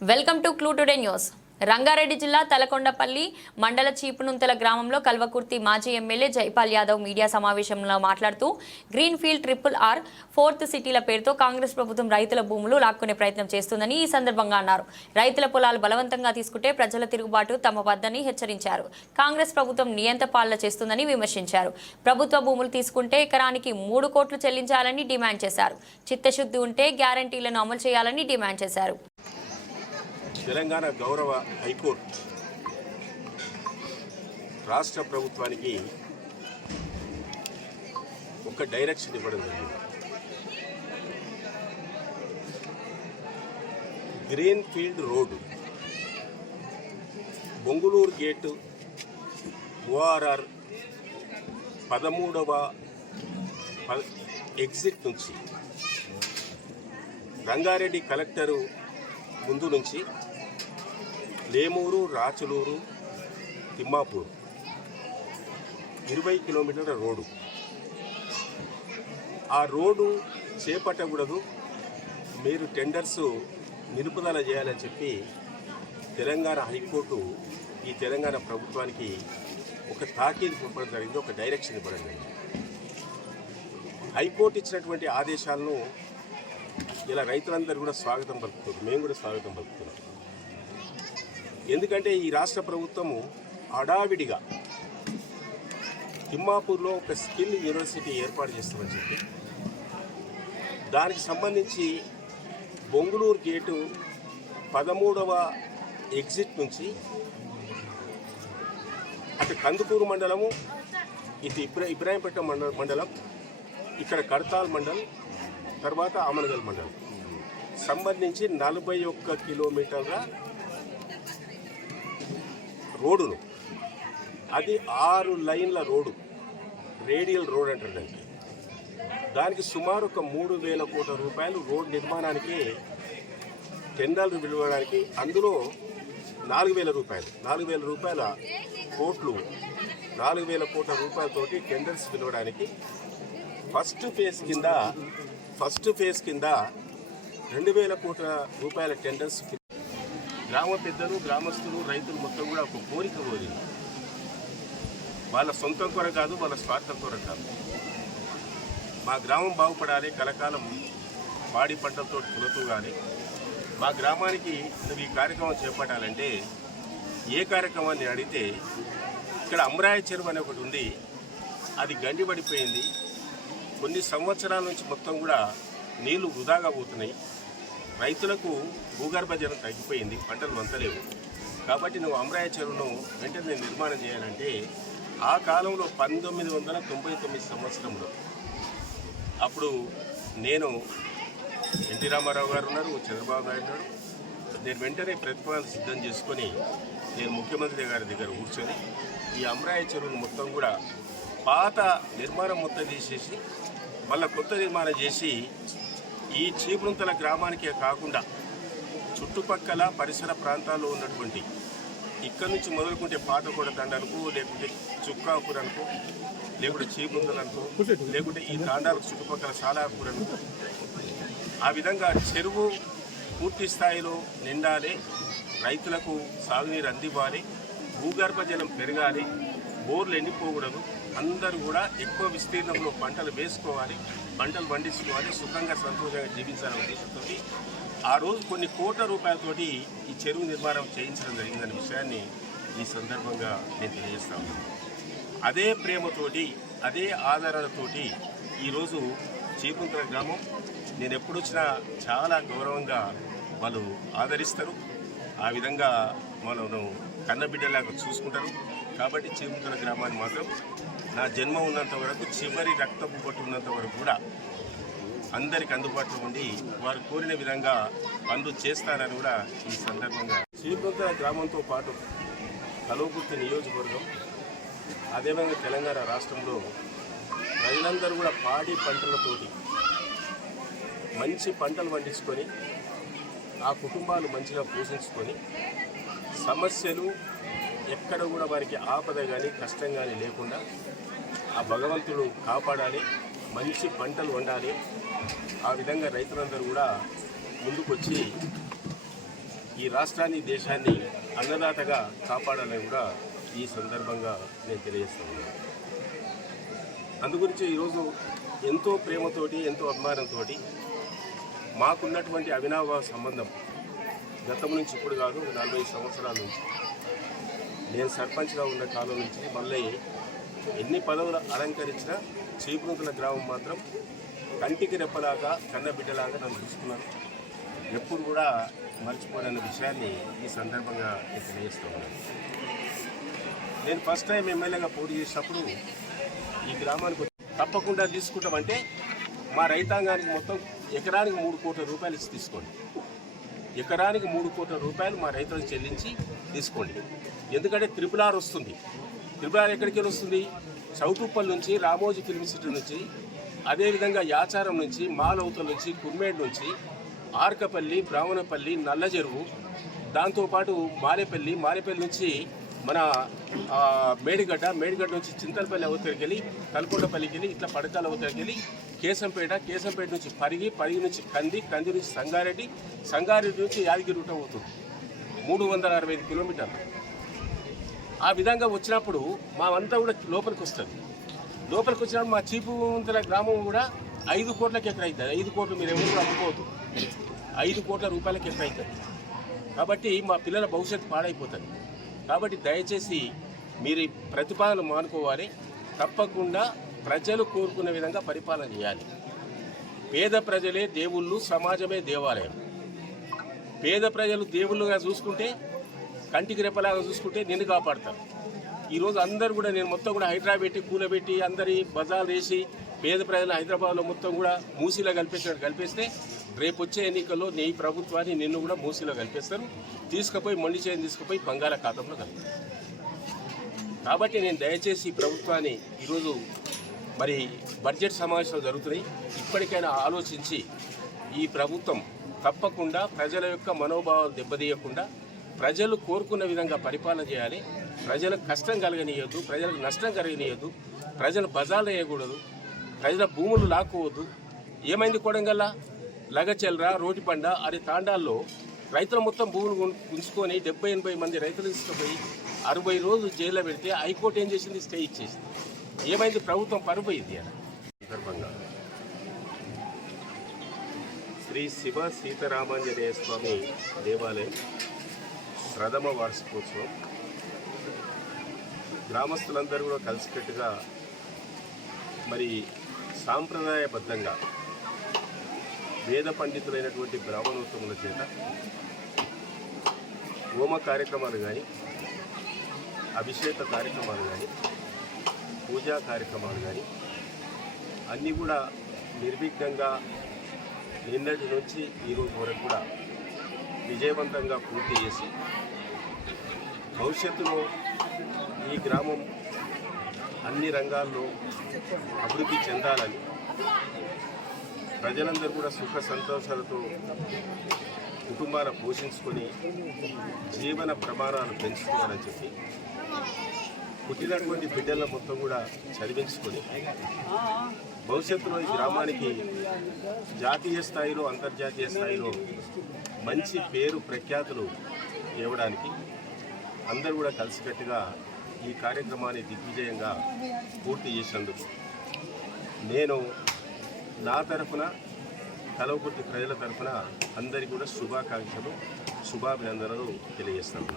Welcome to clue today news. Rangareddy జిల్లా తలకొండపల్లి మండల చీపునుంతల గ్రామంలో కల్వకుర్తి మాజీ ఎమ్మెల్యే జైపాల్ యాదవ్ మీడియా సమావేశంలో మాట్లాడుతూ గ్రీన్ ఫీల్డ్ RRR ఫోర్త్ సిటీల పేరుతో కాంగ్రెస్ ప్రభుత్వం రైతుల భూములు లాక్కునే ప్రయత్నం చేస్తుందని ఈ సందర్భంగా అన్నారు. రైతుల పొలాలు బలవంతంగా తీసుకుంటే ప్రజల తిరుగుబాటు తమ వద్దని హెచ్చరించారు. కాంగ్రెస్ ప్రభుత్వం నియంత పాలన చేస్తుందని విమర్శించారు. ప్రభుత్వ భూములు తీసుకుంటే ఎకరానికి 3 కోట్లు చెల్లించాలని డిమాండ్ చేశారు. చిత్తశుద్ధి ఉంటే గ్యారంటీలను అమలు చేయాలని డిమాండ్ చేశారు. తెలంగాణ గౌరవ హైకోర్టు రాష్ట్ర ప్రభుత్వానికి ఒక డైరెక్షన్ ఇవ్వడం జరిగింది. Green field road Bonguluru gate ORR 13వ ఎగ్జిట్ నుంచి రంగారెడ్డి కలెక్టరు ముందు నుంచి లేమూరు, రాచలూరు, తిమ్మాపూర్ 20 కిలోమీటర్ల రోడ్డు. ఆ రోడ్డు చేపట్టకూడదు, మీరు టెండర్స్ నిలుపుదల చేయాలని చెప్పి తెలంగాణ హైకోర్టు ఈ తెలంగాణ ప్రభుత్వానికి ఒక తాకీదు పంపడం జరిగింది, ఒక డైరెక్షన్ ఇవ్వడం జరిగింది. హైకోర్టు ఇచ్చినటువంటి ఆదేశాలను ఇలా రైతులందరూ కూడా స్వాగతం పలుకుతున్నారు, మేము కూడా స్వాగతం పలుకుతున్నాం. ఎందుకంటే ఈ రాష్ట్ర ప్రభుత్వము హడావిడిగా తిమ్మాపూర్లో ఒక స్కిల్ యూనివర్సిటీ ఏర్పాటు చేస్తామని చెప్పి దానికి సంబంధించి బొంగుళూరు గేటు 13వ ఎగ్జిట్ నుంచి అటు కందుకూరు మండలము, ఇటు ఇబ్రాహీంపేట మండలం, ఇక్కడ కడతాల్ మండలం, తర్వాత ఆమనగల్ మండలం సంబంధించి 41 కిలోమీటర్ల రోడ్డును, అది 6 లైన్ల రోడ్డు, రేడియల్ రోడ్ అంటారు. దానికి సుమారు ఒక 3,000 కోట్ల రూపాయలు రోడ్ నిర్మాణానికి టెండర్లు పిలవడానికి, అందులో 4,000 రూపాయల కోట్లు, 4,000 కోట్ల రూపాయలతోటి టెండర్స్ పిలవడానికి ఫస్ట్ ఫేజ్ కింద 2,000 కోట్ల రూపాయల టెండర్స్. గ్రామ పెద్దలు, గ్రామస్తులు, రైతులు మొత్తం కూడా ఒక కోరిక కోరింది. వాళ్ళ సొంతం కొరకు కాదు, వాళ్ళ స్వార్థం కొరకు కాదు. మా గ్రామం బాగుపడాలి, కలకాలం పాడి పంటలతో పులతూగాలి. మా గ్రామానికి నువ్వు ఈ కార్యక్రమం చేపట్టాలంటే ఏ కార్యక్రమాన్ని అడిగితే ఇక్కడ అమరాయ చెరువు అనే ఒకటి ఉంది, అది గండి పడిపోయింది. కొన్ని సంవత్సరాల నుంచి మొత్తం కూడా నీళ్లు వృధాగా పోతున్నాయి. రైతులకు భూగర్భ జలం తగ్గిపోయింది, పంటలు మంతలేవు. కాబట్టి నువ్వు అమరాయ చెరువును వెంటనే నిర్మాణం చేయాలంటే ఆ కాలంలో 1999 సంవత్సరంలో అప్పుడు నేను ఎన్టీ రామారావు గారు ఉన్నారు, చంద్రబాబు నాయుడు ఉన్నారు. నేను వెంటనే ప్రతిపాదన సిద్ధం చేసుకొని నేను ముఖ్యమంత్రి గారి దగ్గర కూర్చొని ఈ అమరాయ చెరువును మొత్తం కూడా పాత నిర్మాణం మొత్తం తీసేసి మళ్ళీ కొత్త నిర్మాణం చేసి ఈ చీపునుంతల గ్రామానికే కాకుండా చుట్టుపక్కల పరిసర ప్రాంతాల్లో ఉన్నటువంటి ఇక్కడ నుంచి మొదలుకుంటే పాతకోడ తండనుకో, లేకుంటే చుక్కాపూర్ అనుకో, లేకుంటే చీపునుంతలు అనుకో, లేకుంటే ఈ తాండాలకు చుట్టుపక్కల సాలాపూర్ అనుకో, ఆ విధంగా చెరువు పూర్తి స్థాయిలో నిండాలి, రైతులకు సాగునీరు అందివ్వాలి, భూగర్భ జలం పెరగాలి, బోర్లు ఎండిపోకూడదు, అందరూ కూడా ఎక్కువ విస్తీర్ణంలో పంటలు వేసుకోవాలి, పంటలు పండించుకోవాలి, సుఖంగా సంతోషంగా జీవించాలనే ఉద్దేశంతో ఆ రోజు కొన్ని కోట్ల రూపాయలతోటి ఈ చెరువు నిర్మాణం చేయించడం జరిగిందనే విషయాన్ని ఈ సందర్భంగా నేను తెలియజేస్తా ఉన్నాను. అదే ప్రేమతోటి, అదే ఆధారాలతోటి ఈరోజు చీపునుంతల గ్రామం నేను ఎప్పుడు వచ్చినా చాలా గౌరవంగా వాళ్ళు ఆదరిస్తారు. ఆ విధంగా మనను కన్నబిడ్డలాగా చూసుకుంటారు. కాబట్టి చీపునుంతల గ్రామాన్ని మాత్రం నా జన్మ ఉన్నంత వరకు, చివరి రక్తపు పట్టు ఉన్నంత వరకు కూడా అందరికి అందుబాటులో ఉండి వారు కోరిన విధంగా పనులు చేస్తారని కూడా ఈ సందర్భంగా చీపునుంతల గ్రామంతో పాటు కల్వకుర్తి నియోజకవర్గం, అదేవిధంగా తెలంగాణ రాష్ట్రంలో ప్రజలందరూ కూడా పాడి పంటలతోటి మంచి పంటలు పండించుకొని ఆ కుటుంబాలు మంచిగా పోషించుకొని సమస్యలు ఎక్కడ కూడా వారికి ఆపద కానీ కష్టం కానీ లేకుండా ఆ భగవంతుడు కాపాడాలి, మంచి పంటలు వండాలి. ఆ విధంగా రైతులందరూ కూడా ముందుకొచ్చి ఈ రాష్ట్రాన్ని దేశాన్ని అన్నదాతగా కాపాడాలని కూడా ఈ సందర్భంగా నేను తెలియజేస్తున్నాను. అందుగురించి ఈరోజు ఎంతో ప్రేమతోటి ఎంతో అభిమానంతో మాకున్నటువంటి అవినాభావ సంబంధం గతం నుంచి ఇప్పుడు కాదు 40 సంవత్సరాల నుంచి నేను సర్పంచ్గా ఉన్న కాలం నుంచి మళ్ళీ ఎన్ని పదవులు అలంకరించినా చీపురుతుల గ్రామం మాత్రం కంటికి రెప్పలాగా కన్నబిడ్డలాగా నన్ను చూసుకున్నాను. ఎప్పుడు కూడా మర్చిపోలేని విషయాన్ని ఈ సందర్భంగా నేను తెలియజేస్తూ ఉన్నాను. నేను ఫస్ట్ టైం ఎమ్మెల్యేగా పోటీ చేసినప్పుడు ఈ గ్రామానికి తప్పకుండా తీసుకుంటామంటే మా రైతాంగానికి మొత్తం ఎకరానికి 3 కోట్ల రూపాయలు ఇచ్చి తీసుకోండి. ఎకరానికి 3 కోట్ల రూపాయలు మా రైతులకు చెల్లించి తీసుకోండి. ఎందుకంటే RRR వస్తుంది. RRR ఎక్కడికి వస్తుంది? చౌటుప్పల్ నుంచి, రామోజీ ఫిల్మ్ సిటీ నుంచి, అదేవిధంగా యాచారం నుంచి, మాలవతల నుంచి, కుర్మేడ్ నుంచి, ఆర్కపల్లి, బ్రాహ్మణపల్లి, నల్లచెరువు, దాంతోపాటు మారేపల్లి నుంచి మన మేడిగడ్డ నుంచి చింతలపల్లి అవతలికి వెళ్ళి, తలకొండపల్లికి వెళ్ళి, ఇట్లా పడకాల అవతలికి వెళ్ళి కేశంపేట నుంచి పరిగి నుంచి కంది నుంచి సంగారెడ్డి నుంచి యాదగిరి రూట అవుతుంది 365 కిలోమీటర్లు. ఆ విధంగా వచ్చినప్పుడు మా అంతా కూడా లోపలికి వస్తుంది. లోపలికి వచ్చినప్పుడు మా చీపురుంతల గ్రామం కూడా 5 కోట్లకి ఎక్కడ అవుతుంది. 5 కోట్లు మీరు ఎవరు అమ్ముకోవద్దు. 5 కోట్ల రూపాయలకి ఎక్కడ అవుతుంది. కాబట్టి మా పిల్లల భవిష్యత్తు పాడైపోతుంది. కాబట్టి దయచేసి మీరు ఈ ప్రతిపాదన మానుకోవాలి. తప్పకుండా ప్రజలు కోరుకునే విధంగా పరిపాలన చేయాలి. పేద ప్రజలే దేవుళ్ళు, సమాజమే దేవాలయం. పేద ప్రజలు దేవుళ్ళుగా చూసుకుంటే, కంటికి రెప్పలాగా చూసుకుంటే నిన్ను కాపాడతారు. ఈరోజు అందరూ కూడా నేను మొత్తం కూడా హైడ్రా పెట్టి కూలబెట్టి అందరి బజార్లు వేసి పేద ప్రజలు హైదరాబాద్లో మొత్తం కూడా మూసీలో కలిపేస్తే రేపు వచ్చే ఎన్నికల్లో నీ ప్రభుత్వాన్ని నిన్ను కూడా మూసీలో కలిపేస్తారు. తీసుకుపోయి మొండి చేయని తీసుకుపోయి బంగాళాఖాతంలో కలుపుతారు. కాబట్టి నేను దయచేసి ఈ ప్రభుత్వాన్ని ఈరోజు మరి బడ్జెట్ సమావేశాలు జరుగుతున్నాయి. ఇప్పటికైనా ఆలోచించి ఈ ప్రభుత్వం తప్పకుండా ప్రజల యొక్క మనోభావాలు దెబ్బతీయకుండా ప్రజలు కోరుకున్న విధంగా పరిపాలన చేయాలి. ప్రజలకు కష్టం కలగనీయద్దు, ప్రజలకు నష్టం కలగనీయద్దు, ప్రజలు బజార్లు వేయకూడదు, ప్రజల భూములు లాక్కోవద్దు. ఏమైంది కొడంగల్లా, లగచెల్రా, రోటిపండ అనే తాండాల్లో రైతులు మొత్తం భూములు గుంజుకొని 70-80 మంది రైతులు తీసుకుపోయి 60 రోజులు జైల్లో పెడితే హైకోర్టు ఏం చేసింది? స్టే ఇచ్చేసింది. ఏమైంది? ప్రభుత్వం పరుపోయింది. సందర్భంగా శ్రీ శివ సీతారామాంజనేయ స్వామి దేవాలయం ప్రథమ వార్షికోత్సవం గ్రామస్తులందరూ కూడా కలిసికట్టుగా మరి సాంప్రదాయబద్ధంగా వేద పండితులైనటువంటి బ్రాహ్మణోత్తముల చేత హోమ కార్యక్రమాలు కానీ, అభిషేక కార్యక్రమాలు కానీ, పూజా కార్యక్రమాలు కానీ అన్నీ కూడా నిర్విఘ్నంగా నిన్నటి నుంచి ఈరోజు వరకు కూడా విజయవంతంగా పూర్తి చేసి భవిష్యత్తులో ఈ గ్రామం అన్ని రంగాల్లో అభివృద్ధి చెందాలని, ప్రజలందరూ కూడా సుఖ సంతోషాలతో కుటుంబాన్ని పోషించుకొని జీవన ప్రమాణాలు పెంచుకోవాలని చెప్పి పుట్టినటువంటి బిడ్డల మొత్తం కూడా చదివించుకొని భవిష్యత్తులో ఈ గ్రామానికి జాతీయ స్థాయిలో, అంతర్జాతీయ స్థాయిలో మంచి పేరు ప్రఖ్యాతులు ఇవ్వడానికి అందరూ కూడా కలిసికట్టుగా ఈ కార్యక్రమాన్ని దిగ్విజయంగా పూర్తి చేసేందుకు నేను నా తరఫున, కల్వకుర్తి ప్రజల తరఫున అందరికీ కూడా శుభాకాంక్షలు, శుభాభినందనలు తెలియజేస్తాను.